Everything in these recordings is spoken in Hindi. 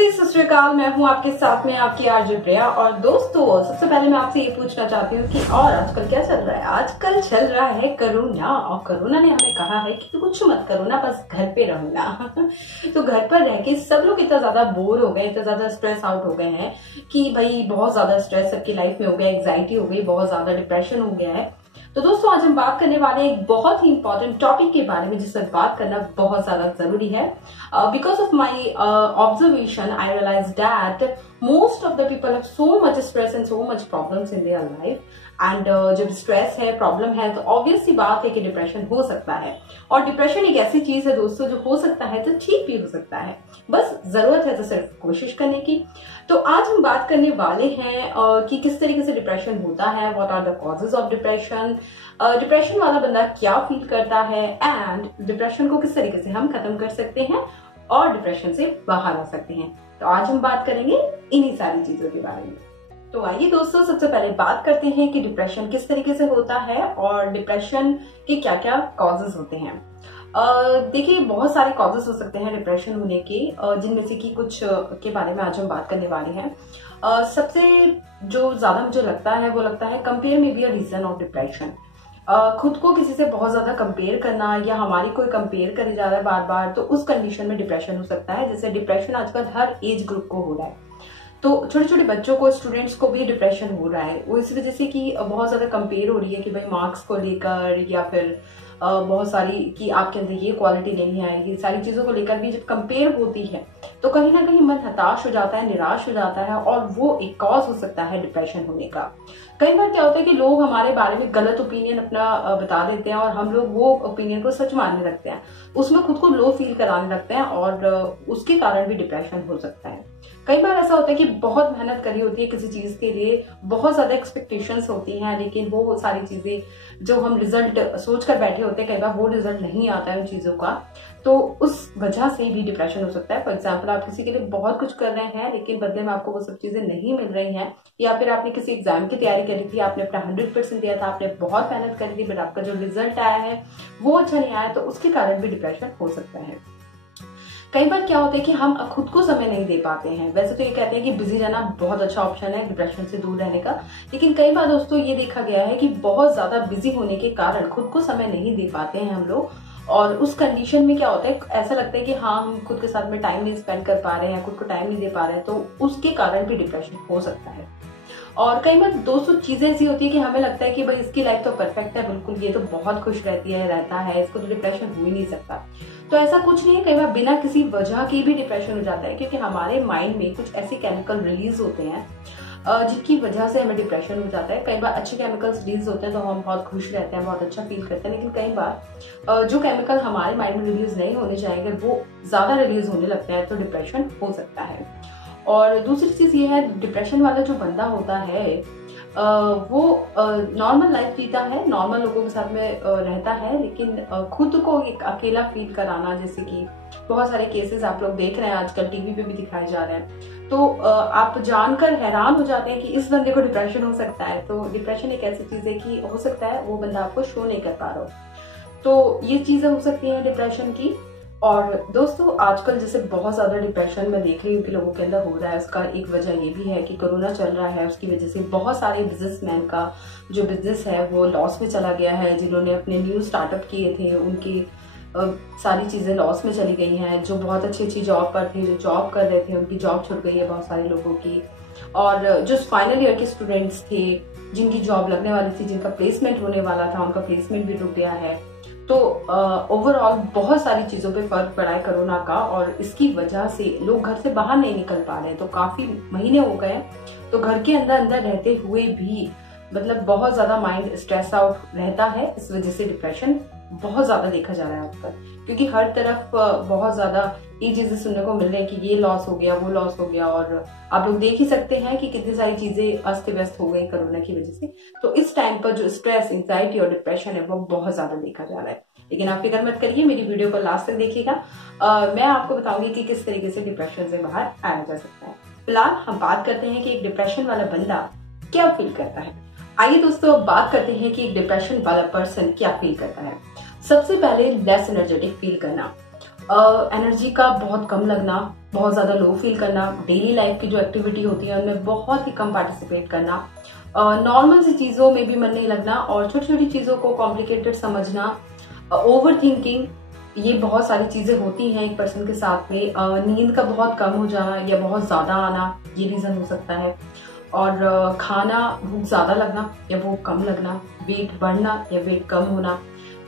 नमस्ते, सत श्री अकाल। मैं हूं आपके साथ में आपकी आरजे प्रिया। और दोस्तों, सबसे पहले मैं आपसे ये पूछना चाहती हूँ कि और आजकल क्या चल रहा है। आजकल चल रहा है कोरोना, और कोरोना ने हमें कहा है कि कुछ मत करो ना, बस घर पे रहो ना। तो घर पर रह के सब लोग इतना ज्यादा बोर हो गए, इतना ज्यादा स्ट्रेस आउट हो गए हैं कि भाई बहुत ज्यादा स्ट्रेस सबकी लाइफ में हो गया, एंग्जाइटी हो गई, बहुत ज्यादा डिप्रेशन हो गया है। तो दोस्तों, आज हम बात करने वाले एक बहुत ही इंपॉर्टेंट टॉपिक के बारे में जिस पर बात करना बहुत ज्यादा जरूरी है। Because of my observation I realise that most of the people have so much stress and so much problems in their life. And जब स्ट्रेस है, प्रॉब्लम है, तो ऑब्वियस सी बात है कि डिप्रेशन हो सकता है। और डिप्रेशन एक ऐसी चीज है दोस्तों जो हो सकता है तो ठीक भी हो सकता है, बस जरूरत है तो सिर्फ कोशिश करने की। तो आज हम बात करने वाले हैं कि किस तरीके से डिप्रेशन होता है, what are the causes of depression, depression वाला बंदा क्या फील करता है, एंड डिप्रेशन को किस तरीके से हम खत्म कर सकते हैं और डिप्रेशन से बाहर आ सकते हैं। तो आज हम बात करेंगे इन्हीं सारी चीजों के बारे में। तो आइए दोस्तों, सबसे पहले बात करते हैं कि डिप्रेशन किस तरीके से होता है और डिप्रेशन के क्या क्या कॉजेज होते हैं। देखिए, बहुत सारे कॉजेज हो सकते हैं डिप्रेशन होने के, जिनमें से कि कुछ के बारे में आज हम बात करने वाले हैं। सबसे जो ज्यादा मुझे लगता है वो लगता है कंपेयर में be a reason of depression. खुद को किसी से बहुत ज्यादा कंपेयर करना, या हमारी कोई कंपेयर करी जा रहा है बार बार, तो उस कंडीशन में डिप्रेशन हो सकता है। जैसे डिप्रेशन आजकल हर एज ग्रुप को हो रहा है, तो छोटे छोटे बच्चों को, स्टूडेंट्स को भी डिप्रेशन हो रहा है। वो इस वजह से कि बहुत ज्यादा कंपेयर हो रही है कि भाई मार्क्स को लेकर, या फिर बहुत सारी कि आपके अंदर ये क्वालिटी नहीं है, ये सारी चीजों को लेकर भी जब कंपेयर होती है तो कहीं ना कहीं मन हताश हो जाता है, निराश हो जाता है, और वो एक कॉज हो सकता है डिप्रेशन होने का। कई बार क्या होता है कि लोग हमारे बारे में गलत ओपिनियन अपना बता देते हैं, और हम लोग वो ओपिनियन को सच मानने लगते हैं, उसमें खुद को लो फील कराने लगते हैं, और उसके कारण भी डिप्रेशन हो सकता है। कई बार ऐसा होता है कि बहुत मेहनत करी होती है किसी चीज के लिए, बहुत ज्यादा एक्सपेक्टेशंस होती हैं, लेकिन वो सारी चीजें जो हम रिजल्ट सोच कर बैठे होते हैं, कई बार वो रिजल्ट नहीं आता है उन चीजों का, तो उस वजह से भी डिप्रेशन हो सकता है। फॉर एग्जाम्पल, आप किसी के लिए बहुत कुछ कर रहे हैं, लेकिन बदले में आपको वो सब चीजें नहीं मिल रही हैं, या फिर आपने किसी एग्जाम की तैयारी करी थी, आपने अपना 100% दिया था, आपने बहुत मेहनत करी थी, बट आपका जो रिजल्ट आया है वो अच्छा नहीं आया, तो उसके कारण भी डिप्रेशन हो सकता है। कई बार क्या होता है कि हम खुद को समय नहीं दे पाते हैं। वैसे तो ये कहते हैं कि बिजी रहना बहुत अच्छा ऑप्शन है डिप्रेशन से दूर रहने का, लेकिन कई बार दोस्तों ये देखा गया है कि बहुत ज्यादा बिजी होने के कारण खुद को समय नहीं दे पाते हैं हम लोग, और उस कंडीशन में क्या होता है, ऐसा लगता है कि हाँ, हम खुद के साथ में टाइम नहीं स्पेंड कर पा रहे हैं, खुद को टाइम नहीं दे पा रहे हैं, तो उसके कारण भी डिप्रेशन हो सकता है। और कई बार दोस्तों चीजें ऐसी होती है कि हमें लगता है कि भाई इसकी लाइफ तो परफेक्ट है, बिल्कुल ये तो बहुत खुश रहता है, इसको तो डिप्रेशन हो ही नहीं सकता। तो ऐसा कुछ नहीं है, कई बार बिना किसी वजह के भी डिप्रेशन हो जाता है, क्योंकि हमारे माइंड में कुछ ऐसे केमिकल रिलीज होते हैं जिनकी वजह से हमें डिप्रेशन हो जाता है। कई बार अच्छे केमिकल्स रिलीज होते हैं तो हम बहुत खुश रहते हैं, बहुत अच्छा फील करते हैं, लेकिन कई बार जो केमिकल हमारे माइंड में रिलीज नहीं होने चाहिए वो ज्यादा रिलीज होने लगता है, तो डिप्रेशन हो सकता है। और दूसरी चीज ये है, डिप्रेशन वाला जो बंदा होता है वो नॉर्मल लाइफ जीता है, नॉर्मल लोगों के साथ में रहता है, लेकिन खुद को एक अकेला फील कराना, जैसे कि बहुत सारे केसेस आप लोग देख रहे हैं आजकल, टीवी पे भी दिखाए जा रहे हैं, तो आप जानकर हैरान हो जाते हैं कि इस बंदे को डिप्रेशन हो सकता है। तो डिप्रेशन एक ऐसी चीज है कि हो सकता है वो बंदा आपको शो नहीं कर पा रहा हो, तो ये चीजें हो सकती है डिप्रेशन की। और दोस्तों, आजकल जैसे बहुत ज्यादा डिप्रेशन में देख रही हूँ कि लोगों के अंदर हो रहा है, उसका एक वजह ये भी है कि कोरोना चल रहा है, उसकी वजह से बहुत सारे बिजनेसमैन का जो बिजनेस है वो लॉस में चला गया है। जिन्होंने अपने न्यू स्टार्टअप किए थे, उनकी सारी चीजें लॉस में चली गई हैं। जो बहुत अच्छी अच्छी जॉब पर थे, जो जॉब कर रहे थे, उनकी जॉब छूट गई है बहुत सारे लोगों की। और जो फाइनल ईयर के स्टूडेंट्स थे, जिनकी जॉब लगने वाली थी, जिनका प्लेसमेंट होने वाला था, उनका प्लेसमेंट भी रुक गया है। तो ओवरऑल बहुत सारी चीजों पे फर्क पड़ा है कोरोना का, और इसकी वजह से लोग घर से बाहर नहीं निकल पा रहे हैं। तो काफी महीने हो गए, तो घर के अंदर अंदर रहते हुए भी मतलब बहुत ज्यादा माइंड स्ट्रेस आउट रहता है। इस वजह से डिप्रेशन बहुत ज्यादा देखा जा रहा है आजकल, क्योंकि हर तरफ बहुत ज्यादा ये चीजें सुनने को मिल रही है कि ये लॉस हो गया, वो लॉस हो गया, और आप लोग देख ही सकते हैं कि कितनी सारी चीजें अस्त व्यस्त हो गई कोरोना की वजह से। तो इस टाइम पर जो स्ट्रेस, एंजाइटी और डिप्रेशन है वो बहुत ज्यादा देखा जा रहा है। लेकिन आप फिक्र मत करिए, मेरी वीडियो को लास्ट तक देखिएगा। मैं आपको बताऊंगी कि किस तरीके से डिप्रेशन से बाहर आया जा सकता है। फिलहाल हम बात करते हैं कि एक डिप्रेशन वाला बंदा क्या फील करता है। आइए दोस्तों, अब बात करते हैं कि एक डिप्रेशन वाला पर्सन क्या फील करता है। सबसे पहले लेस एनर्जेटिक फील करना, एनर्जी का बहुत कम लगना, बहुत ज़्यादा लो फील करना, डेली लाइफ की जो एक्टिविटी होती है उनमें बहुत ही कम पार्टिसिपेट करना, नॉर्मल सी चीज़ों में भी मन नहीं लगना और छोटी छोटी चीज़ों को कॉम्प्लिकेटेड समझना, ओवर थिंकिंग, ये बहुत सारी चीज़ें होती हैं एक पर्सन के साथ में। नींद का बहुत कम हो जाना या बहुत ज़्यादा आना, ये रीज़न हो सकता है। और खाना भूख ज़्यादा लगना या भूख कम लगना, वेट बढ़ना या वेट कम होना।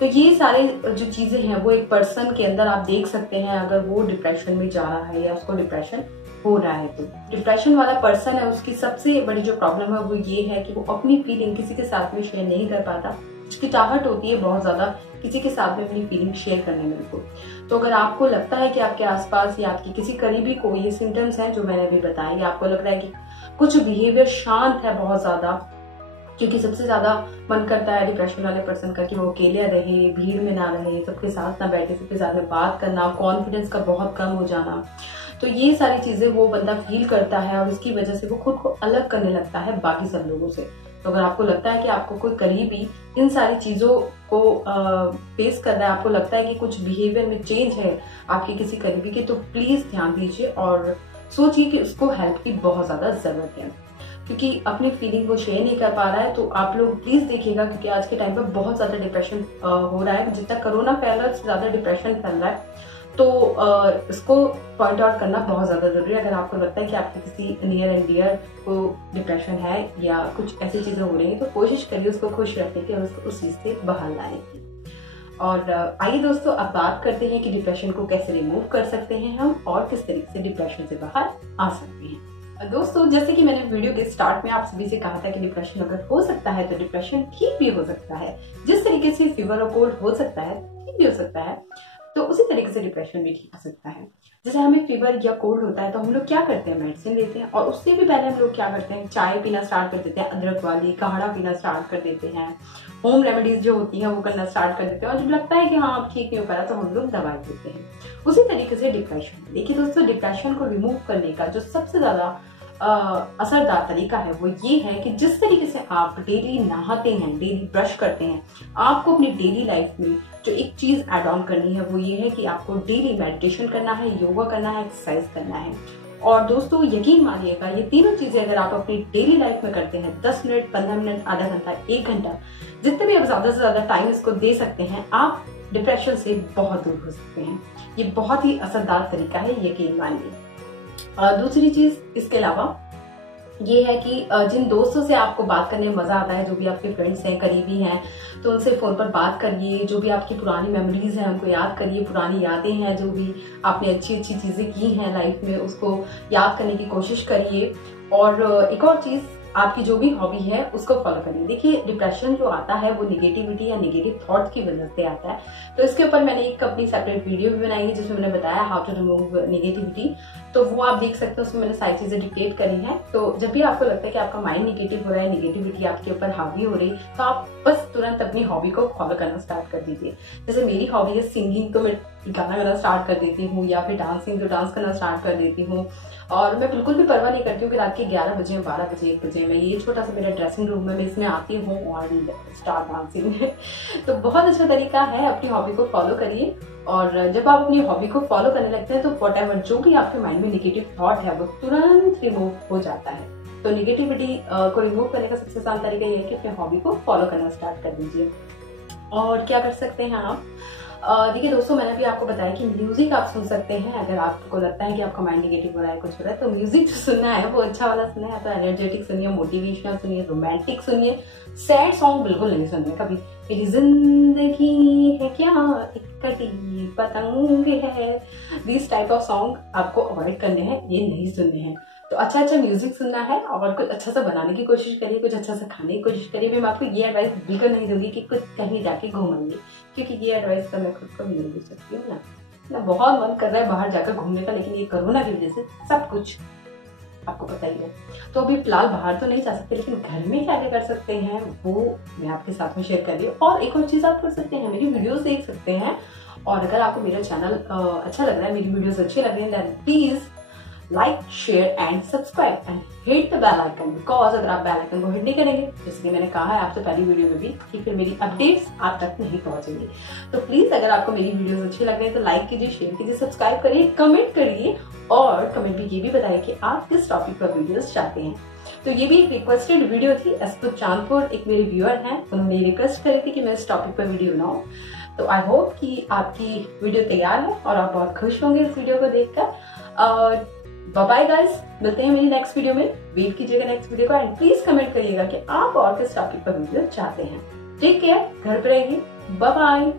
तो ये सारे जो चीज़ें हैं वो एक पर्सन के अंदर आप देख सकते हैं अगर वो डिप्रेशन में जा रहा है या उसको डिप्रेशन हो रहा है। तो डिप्रेशन वाला पर्सन है, उसकी सबसे बड़ी जो प्रॉब्लम है वो ये है कि वो अपनी फीलिंग किसी के साथ में शेयर नहीं कर पाता। हिचकिचाहट होती है बहुत ज्यादा किसी के साथ में अपनी फीलिंग शेयर करने में उनको। तो अगर आपको लगता है कि आपके आसपास या आपके किसी करीबी को ये सिम्टम्स हैं जो मैंने अभी बताए, या आपको लग रहा है कि कुछ बिहेवियर शांत है बहुत ज्यादा, क्योंकि सबसे ज्यादा मन करता है डिप्रेशन वाले पर्सन का कि वो अकेले रहे, भीड़ में ना रहे, सबके साथ ना बैठे, सबके साथ में बात करना, कॉन्फिडेंस का बहुत कम हो जाना। तो ये सारी चीजें वो बंदा फील करता है और उसकी वजह से वो खुद को अलग करने लगता है बाकी सब लोगों से। तो अगर आपको लगता है कि आपको कोई करीबी इन सारी चीजों को फेस कर रहा है, आपको लगता है कि कुछ बिहेवियर में चेंज है आपके किसी करीबी के, तो प्लीज ध्यान दीजिए और सोचिए कि उसको हेल्प की बहुत ज्यादा जरूरत है, क्योंकि अपनी फीलिंग को शेयर नहीं कर पा रहा है। तो आप लोग प्लीज देखिएगा, क्योंकि आज के टाइम पर बहुत ज्यादा डिप्रेशन हो रहा है। जितना कोरोना फैल रहा है उससे ज्यादा डिप्रेशन फैल रहा है। तो इसको पॉइंट आउट करना बहुत ज्यादा जरूरी है। अगर आपको लगता है कि आपके किसी नियर एंड डियर को डिप्रेशन है या कुछ ऐसी चीजें हो रही है, तो कोशिश करिए उसको खुश रखने की और उसको उस चीज से बाहर लाने की। और आइए दोस्तों, अब बात करते हैं कि डिप्रेशन को कैसे रिमूव कर सकते हैं हम और किस तरीके से डिप्रेशन से बाहर आ सकते हैं। दोस्तों, जैसे कि मैंने वीडियो के स्टार्ट में आप सभी से कहा था कि डिप्रेशन अगर हो सकता है तो डिप्रेशन ठीक भी हो सकता है। जिस तरीके से फीवर और कोल्ड हो सकता है, ठीक भी हो सकता है, तो उसी तरीके से डिप्रेशन भी ठीक हो सकता है। जैसे हमें फीवर या कोल्ड होता है तो हम लोग क्या करते हैं, मेडिसिन लेते हैं, और उससे भी पहले हम लोग क्या करते हैं, चाय पीना स्टार्ट कर देते हैं, अदरक वाली काढ़ा पीना स्टार्ट कर देते हैं, होम रेमेडीज जो होती है वो करना स्टार्ट कर देते हैं, और जब लगता है कि हाँ अब ठीक नहीं हो पा रहा तो हम लोग दवाई देते हैं। उसी तरीके से डिप्रेशन, देखिए दोस्तों, डिप्रेशन को रिमूव करने का जो सबसे ज्यादा असरदार तरीका है वो ये है कि जिस तरीके से आप डेली नहाते हैं, डेली ब्रश करते हैं, आपको अपनी डेली लाइफ में जो एक चीज ऐड ऑन करनी है वो ये है कि आपको डेली मेडिटेशन करना है, योगा करना है, एक्सरसाइज करना है। और दोस्तों यकीन मानिएगा, ये तीनों चीजें अगर आप अपनी डेली लाइफ में करते हैं, 10 मिनट, 15 मिनट, आधा घंटा, 1 घंटा, जितने भी आप ज्यादा से ज्यादा टाइम इसको दे सकते हैं, आप डिप्रेशन से बहुत दूर हो सकते हैं। ये बहुत ही असरदार तरीका है, यकीन मानिए। दूसरी चीज इसके अलावा ये है कि जिन दोस्तों से आपको बात करने में मजा आता है, जो भी आपके फ्रेंड्स हैं, करीबी हैं, तो उनसे फोन पर बात करिए। जो भी आपकी पुरानी मेमोरीज हैं उनको याद करिए, पुरानी यादें हैं, जो भी आपने अच्छी अच्छी चीजें की हैं लाइफ में उसको याद करने की कोशिश करिए। और एक और चीज, आपकी जो भी हॉबी है उसको फॉलो करिए। देखिए, डिप्रेशन जो आता है वो निगेटिविटी या निगेटिव थॉट की वजह से आता है। तो इसके ऊपर मैंने एक अपनी सेपरेट वीडियो भी बनाई है जिसमें मैंने बताया हाउ टू रिमूव निगेटिविटी, तो वो आप देख सकते हो। उसमें मैंने सारी चीजें डिक्टेट करी हैं। तो जब भी आपको लगता है कि आपका माइंड निगेटिव हो रहा है, निगेटिविटी आपके ऊपर हावी हो रही, तो आप बस तुरंत अपनी हॉबी को फॉलो करना स्टार्ट कर दीजिए। जैसे मेरी हॉबी है सिंगिंग, तो मैं गाना गाना स्टार्ट कर देती हूँ, या फिर डांसिंग, तो डांस करना स्टार्ट कर देती हूँ। और मैं बिल्कुल भी परवाह नहीं करती हूँ कि रात के 11 बजे, 12 बजे, 1 बजे, मैं ये छोटा सा मेरा ड्रेसिंग रूम है, मैं इसमें आती हूँ और स्टार्ट डांसिंग। तो बहुत अच्छा तरीका है, अपनी हॉबी को फॉलो करिए। और जब आप अपनी हॉबी को फॉलो करने लगते हैं तो व्हाटएवर जो भी आपके माइंड में निगेटिव थॉट है वो तुरंत रिमूव हो जाता है। तो निगेटिविटी को रिमूव करने का सबसे आसान तरीका ये है कि अपने हॉबी को फॉलो करना स्टार्ट कर दीजिए। और क्या कर सकते हैं आप, देखिए दोस्तों, मैंने भी आपको बताया कि म्यूजिक आप सुन सकते हैं। अगर आपको लगता है कि आपका माइंड निगेटिव हो रहा है, कुछ हो रहा है, तो म्यूजिक जो सुनना है वो अच्छा वाला सुनना है। तो एनर्जेटिक सुनिए, मोटिवेशनल सुनिए, रोमांटिक सुनिए, सैड सॉन्ग बिल्कुल नहीं सुनने कभी। मेरी जिंदगी है क्या एक कटी पतंग है, दिस टाइप ऑफ सॉन्ग आपको अवॉइड करने हैं, ये नहीं सुनने हैं। तो अच्छा अच्छा म्यूजिक सुनना है और कुछ अच्छा सा बनाने की कोशिश करिए, कुछ अच्छा सा खाने की कोशिश करिए। मैं आपको ये एडवाइस बिल्कुल नहीं दूंगी कि कुछ कहीं जाके घूमेंगे, क्योंकि ये एडवाइस तो मैं खुद को मिल भी सकती हूँ ना। बहुत मन कर रहा है बाहर जाकर घूमने का, लेकिन ये कोरोना की वजह से सब कुछ आपको पता ही है। तो अभी फिलहाल बाहर तो नहीं जा सकते, लेकिन घर में क्या क्या कर सकते हैं वो मैं आपके साथ में शेयर कर रही हूँ। और एक और चीज आप कर सकते हैं, मेरी वीडियोस देख सकते हैं। और अगर आपको मेरा चैनल अच्छा लग रहा है, मेरी वीडियोस अच्छी लग रही है, please like, share and subscribe and hit the bell icon, because अगर आप बेल आइकन को हिट नहीं करेंगे, जैसे कि मैंने कहा है आपसे पहली वीडियो में भी, कि फिर मेरी अपडेट्स आप तक नहीं पहुंचेंगी। तो प्लीज अगर आपको मेरी वीडियोस अच्छी लग रही है तो लाइक कीजिए, शेयर कीजिए, सब्सक्राइब करिए, कमेंट करिए और कमेंट में ये भी बताइए कि आप किस टॉपिक पर वीडियोस चाहते हैं। तो ये भी एक रिक्वेस्टेड वीडियो थी। एसपुर चांदपुर एक मेरे व्यूअर हैं, उन्होंने रिक्वेस्ट करी थी कि मैं इस टॉपिक पर वीडियो बनाऊं। तो आई होप कि आपकी वीडियो तैयार है और आप बहुत खुश होंगे इस वीडियो को देखकर। और बाय बाय गाइस, मिलते हैं मेरी नेक्स्ट वीडियो में। वेट कीजिएगा नेक्स्ट वीडियो को एंड प्लीज कमेंट करिएगा कि आप और किस टॉपिक पर वीडियो चाहते हैं। टेक केयर, घर पे रहिए, बाय बाय।